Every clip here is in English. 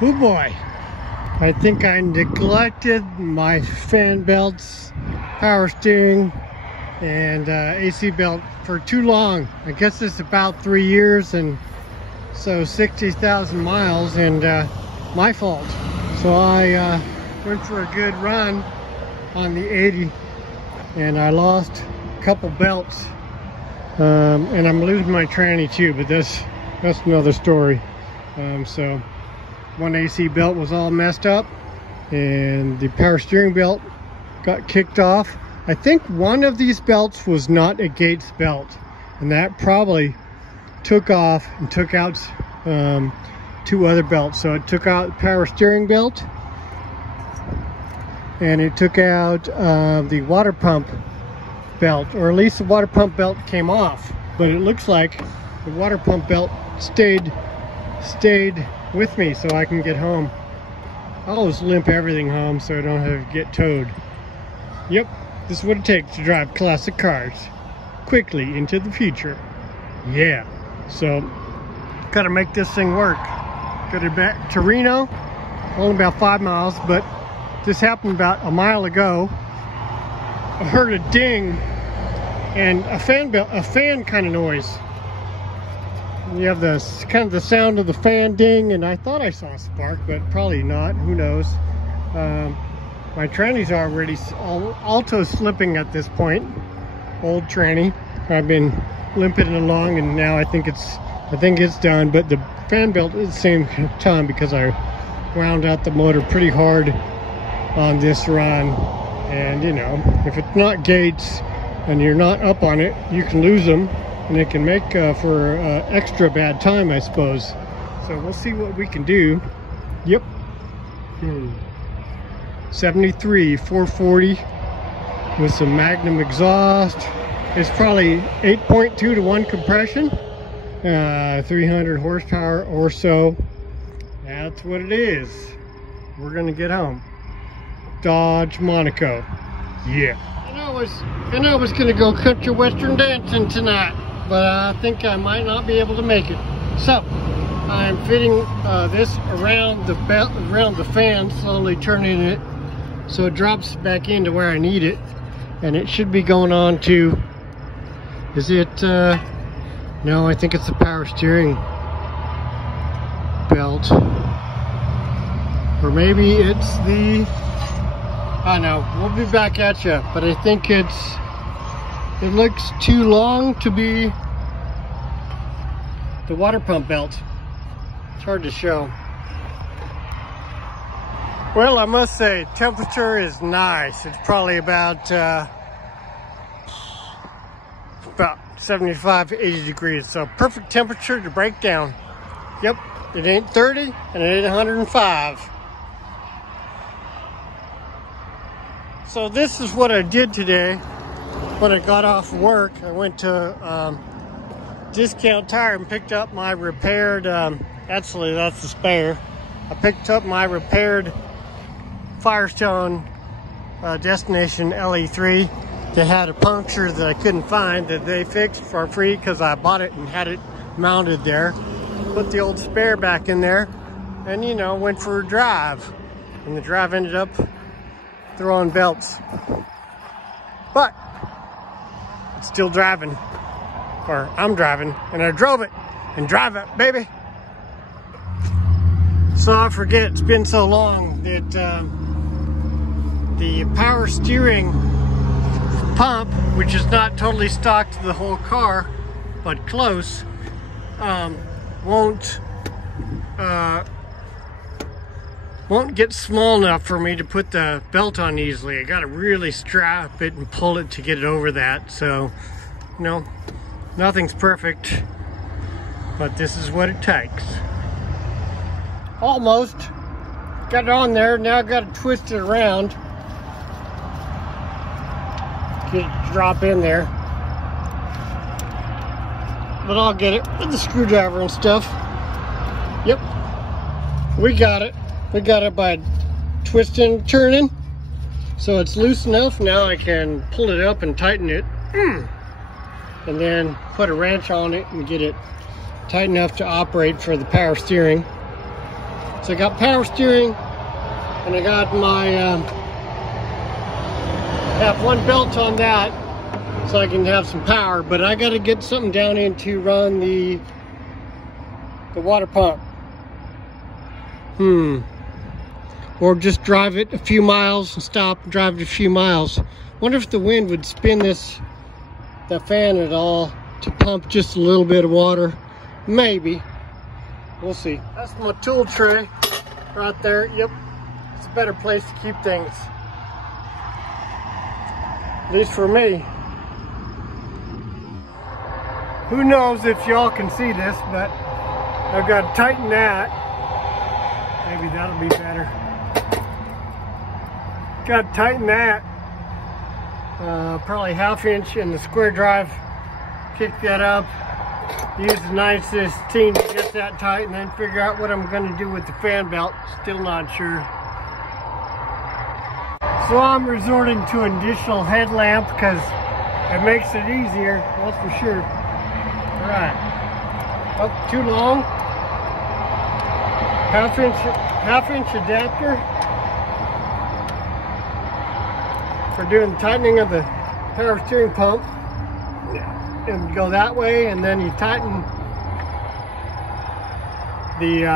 Oh boy, I think I neglected my fan belts, power steering, and AC belt for too long. I guess it's about 3 years and so 60,000 miles, and my fault. So I went for a good run on the 80 and I lost a couple belts, and I'm losing my tranny too, but that's another story. So one AC belt was all messed up and the power steering belt got kicked off. I think one of these belts was not a Gates belt, and that probably took off and took out two other belts. So it took out the power steering belt and it took out the water pump belt, or at least the water pump belt came off, but it looks like the water pump belt stayed with me so I can get home. I'll always limp everything home so I don't have to get towed. Yep, this is what it takes to drive classic cars quickly into the future. Yeah, so gotta make this thing work. Gotta back to Reno, only about 5 miles, but this happened about a mile ago. I heard a ding and a fan kind of noise. You have the kind of the sound of the fan ding, and I thought I saw a spark, but probably not. Who knows? My tranny's already auto slipping at this point. Old tranny. I've been limping along, and now I think it's done. But the fan belt at the same time, because I wound out the motor pretty hard on this run, and you know, if it's not Gates and you're not up on it, you can lose them. And it can make for extra bad time, I suppose. So we'll see what we can do. Yep. 73 440 with some Magnum exhaust. It's probably 8.2 to 1 compression, 300 horsepower or so. That's what it is. We're gonna get home. Dodge Monaco. Yeah. And I was gonna go country western dancing tonight, but I think I might not be able to make it. So I'm fitting this around the fan, slowly turning it so it drops back into where I need it, and it should be going on to, is it no, I think it's the power steering belt, or maybe it's the, I know, we'll be back at you, but I think it looks too long to be the water pump belt. It's hard to show. Well, I must say, temperature is nice. It's probably about 75 to 80 degrees. So perfect temperature to break down. Yep, it ain't 30 and it ain't 105. So this is what I did today. When I got off work, I went to Discount Tire and picked up my repaired, actually that's the spare. I picked up my repaired Firestone Destination LE3. They had a puncture that I couldn't find that they fixed for free because I bought it and had it mounted there. Put the old spare back in there and, you know, went for a drive. And the drive ended up throwing belts. But it's still driving, or I'm driving, and I drove it and drive it, baby. So I forget, it's been so long that the power steering pump, which is not totally stock to the whole car, but close, won't get small enough for me to put the belt on easily. I gotta really strap it and pull it to get it over that. So, you know, nothing's perfect, but this is what it takes. Almost got it on there. Now I gotta twist it around, get it to drop in there. But I'll get it with the screwdriver and stuff. Yep, we got it. We got it by twisting, turning, so it's loose enough. Now I can pull it up and tighten it, and then put a wrench on it and get it tight enough to operate for the power steering. So I got power steering, and I got my have one belt on that so I can have some power, but I got to get something down in to run the water pump. Or just drive it a few miles and stop and drive it a few miles. Wonder if the wind would spin the fan at all to pump just a little bit of water. Maybe. We'll see. That's my tool tray right there. Yep. It's a better place to keep things. At least for me. Who knows if y'all can see this, but I've got to tighten that. Maybe that'll be better. Got to tighten that. Probably 1/2 inch in the square drive. Kick that up. Use the 9/16 to get that tight, and then figure out what I'm going to do with the fan belt. Still not sure. So I'm resorting to an additional headlamp because it makes it easier, that's for sure. All right. Oh, too long. 1/2 inch adapter for doing the tightening of the power steering pump. And go that way, and then you tighten the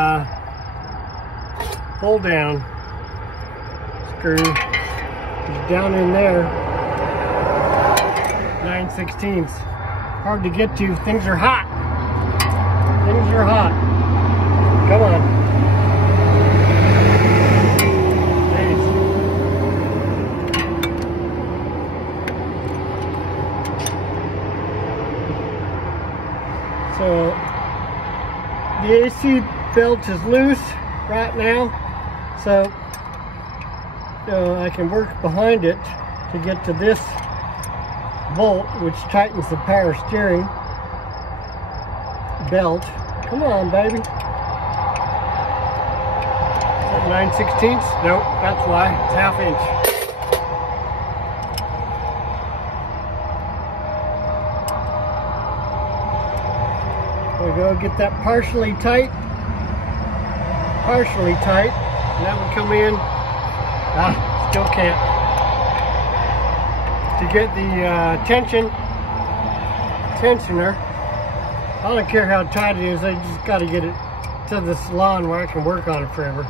hold down screw down in there. 9/16. Hard to get to. Things are hot. Things are hot. Come on. So the AC belt is loose right now, so I can work behind it to get to this bolt, which tightens the power steering belt. Come on, baby. 9/16? Nope, that's why. It's 1/2 inch. There we go, get that partially tight, and that would come in. Still can't. To get the tensioner, I don't care how tight it is, I just got to get it to the salon where I can work on it forever.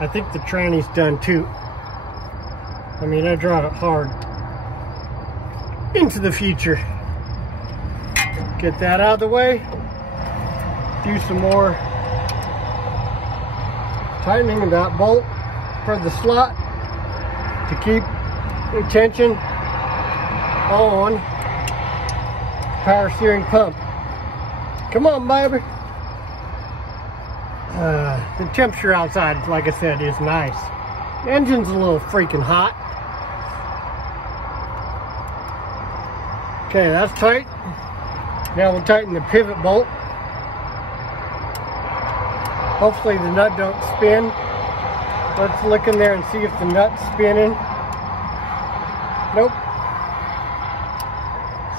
I think the tranny's done too. I mean, I drive it hard into the future. Get that out of the way. Do some more tightening of that bolt for the slot to keep the tension on power steering pump. Come on, baby. The temperature outside, like I said, is nice. The engine's a little freaking hot. Okay, that's tight. Now we'll tighten the pivot bolt. Hopefully the nut don't spin. Let's look in there and see if the nut's spinning. Nope.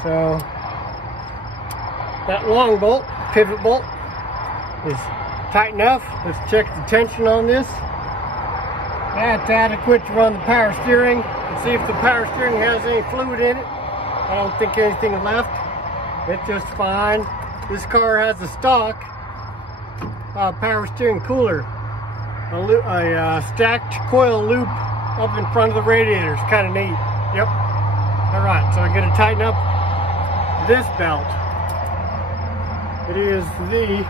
So that long bolt, pivot bolt, is tight enough. Let's check the tension on this. That's adequate to run the power steering and see if the power steering has any fluid in it. I don't think anything left. It's just fine. This car has a stock power steering cooler, a stacked coil loop up in front of the radiator. It's kind of neat. Yep. All right, so I'm going to tighten up this belt. It is the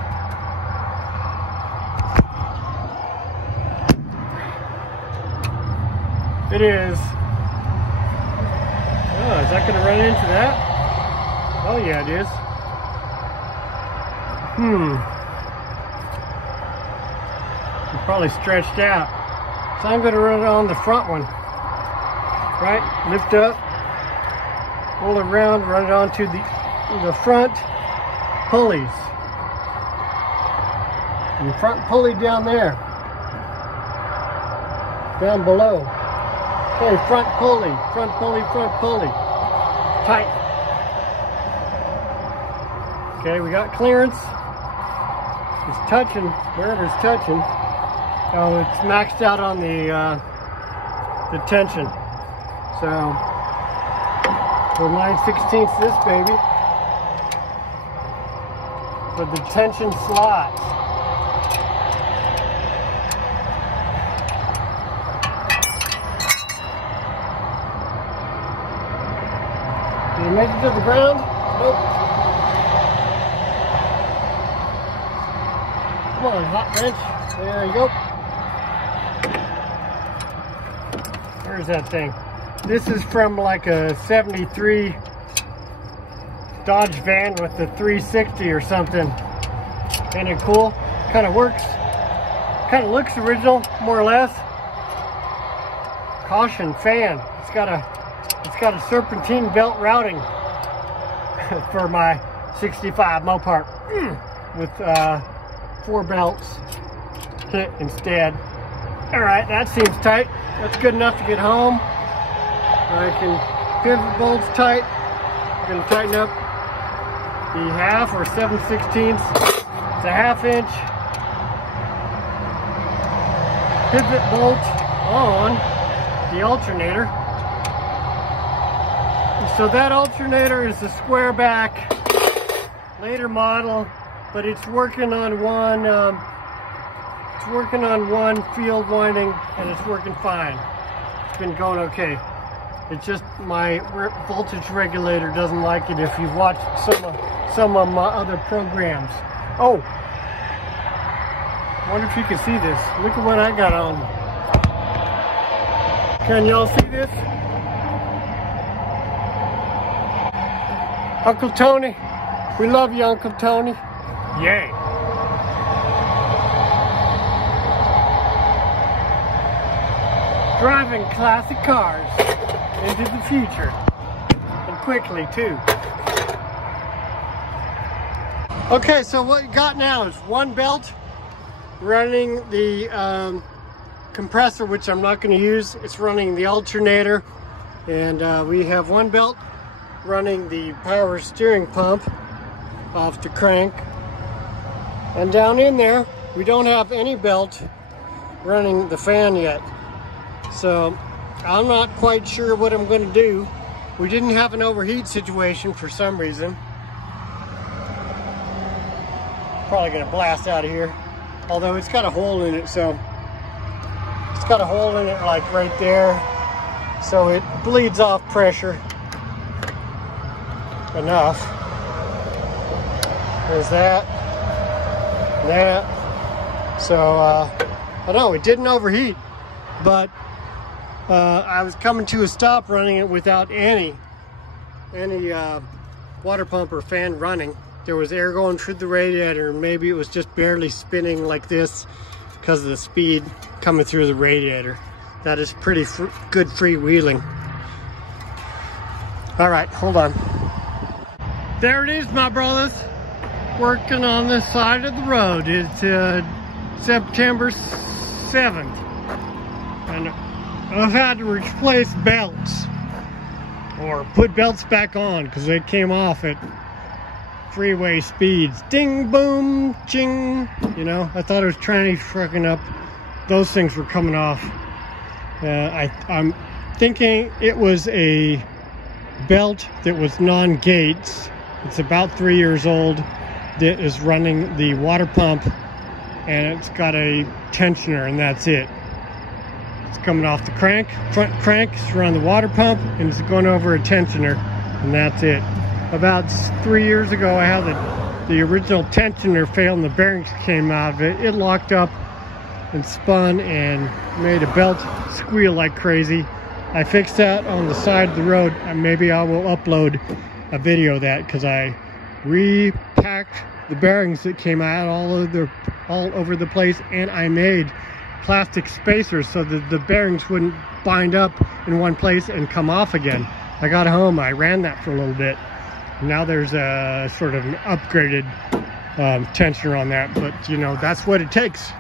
oh, is that going to run into that? Oh yeah, it is. It's probably stretched out. So I'm going to run it on the front one. Right? Lift up, pull it around, run it onto the front pulleys. And the front pulley down there. Down below. Okay, front pulley, front pulley, front pulley. Tight. Okay, we got clearance. It's touching, wherever it's touching. Oh, it's maxed out on the tension. So we're 9/16 this baby. For the tension slots. Did you make it to the ground? Nope. Come on, hot wrench. There you go. Where's that thing? This is from like a 73 Dodge van with the 360 or something. Ain't it cool? Kind of works. Kind of looks original, more or less. Caution fan. It's got a serpentine belt routing for my 65 Mopar with 4 belts hit instead. All right, that seems tight. That's good enough to get home. I can pivot bolts tight. I'm gonna tighten up the half or 7/16. It's a 1/2 inch pivot bolt on the alternator. So that alternator is a square back, later model, but it's working on one. It's working on one field winding, and it's working fine. It's been going okay. It's just my voltage regulator doesn't like it if you've watched some of my other programs. Oh, wonder if you can see this. Look at what I got on. Can y'all see this? Uncle Tony. We love you, Uncle Tony. Yay. Driving classic cars into the future, and quickly too. Okay, so what you got now is one belt running the compressor, which I'm not going to use. It's running the alternator, and we have one belt running the power steering pump off the crank, and down in there we don't have any belt running the fan yet. So I'm not quite sure what I'm going to do. We didn't have an overheat situation for some reason. Probably going to blast out of here. Although it's got a hole in it, so it's got a hole in it like right there. So it bleeds off pressure enough. There's that. That. So I don't know, it didn't overheat, but I was coming to a stop running it without any water pump or fan running. There was air going through the radiator, and maybe it was just barely spinning like this because of the speed coming through the radiator. That is pretty good freewheeling. All right, hold on. There it is, my brothers. Working on this side of the road. It's September 7th. And I've had to replace belts or put belts back on because they came off at freeway speeds. Ding, boom, ching. You know, I thought it was tranny trucking up. Those things were coming off. I'm thinking it was a belt that was non-gates. It's about 3 years old, that is running the water pump, and it's got a tensioner, and that's it. It's coming off the crank, front crank, it's running the water pump, and it's going over a tensioner, and that's it. About 3 years ago, I had the original tensioner fail, and the bearings came out of it. It locked up and spun and made a belt squeal like crazy. I fixed that on the side of the road, and maybe I will upload a video of that, because I repacked the bearings that came out all over the place, and I made plastic spacers so that the bearings wouldn't bind up in one place and come off again. I got home, I ran that for a little bit. Now there's a sort of an upgraded tensioner on that, but you know, that's what it takes.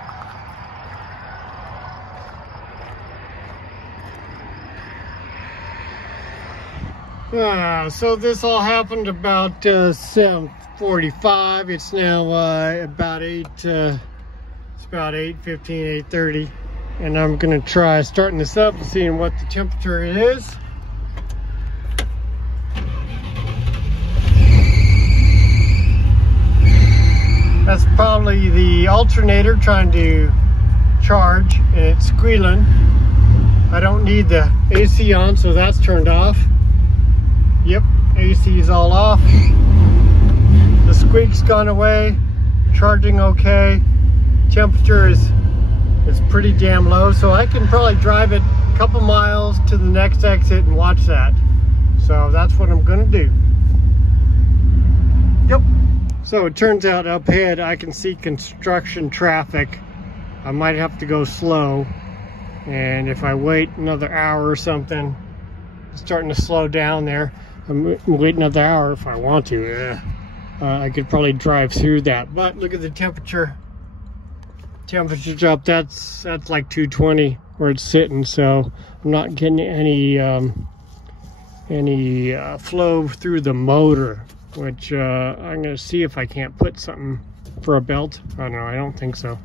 So this all happened about 7:45. It's now about 8:30 It's about 8:15, 8:30, and I'm gonna try starting this up and seeing what the temperature it is. That's probably the alternator trying to charge, and it's squealing. I don't need the AC on, so that's turned off. Yep, AC is all off. The squeak's gone away. Charging okay. Temperature is pretty damn low, so I can probably drive it a couple miles to the next exit and watch that. So that's what I'm gonna do. Yep. So it turns out up ahead I can see construction traffic. I might have to go slow, and if I wait another hour or something, it's starting to slow down there. I'm waiting another hour if I want to. Yeah. I could probably drive through that, but look at the temperature. Temperature's up. That's like 220 where it's sitting, so I'm not getting any flow through the motor, which I'm gonna see if I can't put something for a belt. I don't know. I don't think so.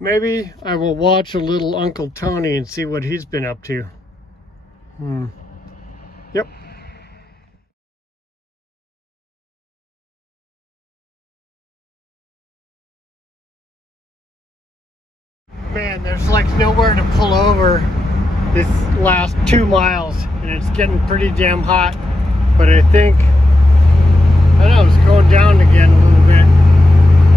Maybe I will watch a little Uncle Tony and see what he's been up to. Yep. Man, there's like nowhere to pull over this last 2 miles, and it's getting pretty damn hot. But I think, I don't know, it's going down again a little bit.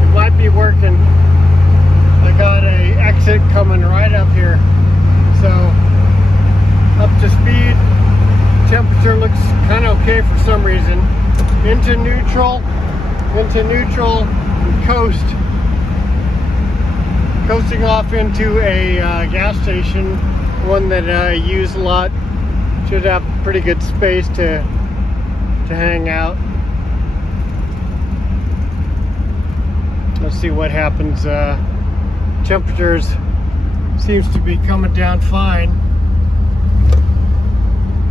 It might be working. I got a exit coming right up here, so up to speed. Temperature looks kind of okay for some reason. Into neutral, and coasting off into a gas station, one that I use a lot. Should have pretty good space to hang out. Let's see what happens. Temperatures seems to be coming down fine.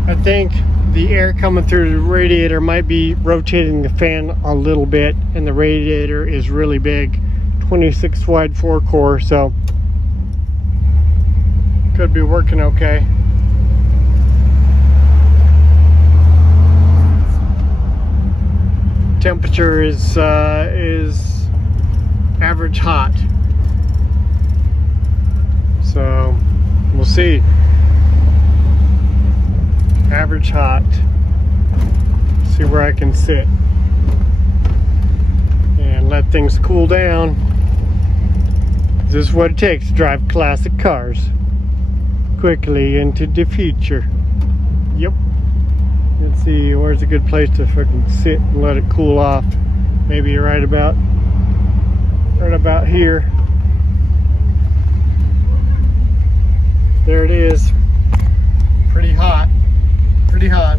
I think the air coming through the radiator might be rotating the fan a little bit, and the radiator is really big, 26 wide 4-core, so could be working okay. Temperature is average hot, so we'll see. Average hot. See where I can sit and let things cool down. This is what it takes to drive classic cars quickly into the future. Yep. Let's see, where's a good place to fucking sit and let it cool off. Maybe right about here. There it is. Pretty hot,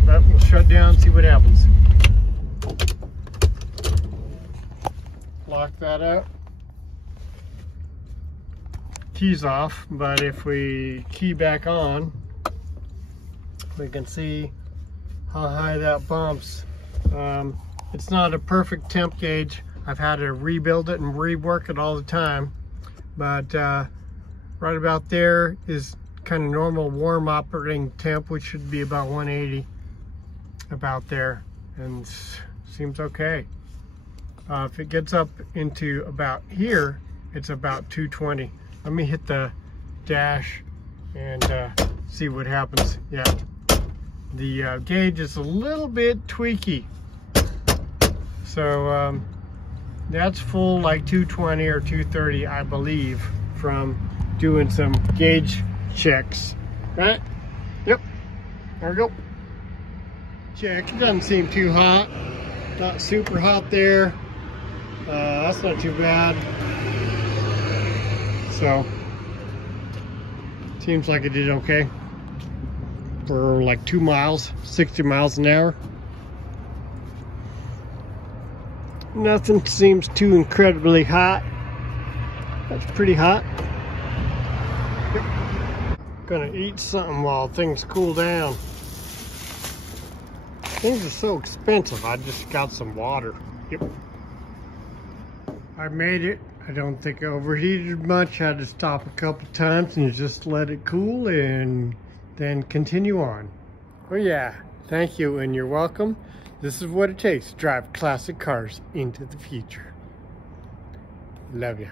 but we'll shut down and see what happens. Lock that up. Key's off, but if we key back on, we can see how high that bumps. It's not a perfect temp gauge. I've had to rebuild it and rework it all the time, but right about there is kind of normal warm operating temp, which should be about 180, about there, and seems okay. If it gets up into about here, it's about 220. Let me hit the dash and see what happens. Yeah, the gauge is a little bit tweaky, so that's full like 220 or 230, I believe, from doing some gauge checks. Right? Yep. There we go. Check. It doesn't seem too hot. Not super hot there. That's not too bad. So, seems like it did okay for like 2 miles, 60 miles an hour. Nothing seems too incredibly hot. That's pretty hot. Yep. Gonna eat something while things cool down. Things are so expensive. I just got some water. Yep. I made it I don't think it overheated much. Had to stop a couple times and just let it cool and then continue on. Oh yeah, thank you and you're welcome. This is what it takes to drive classic cars into the future. Love ya.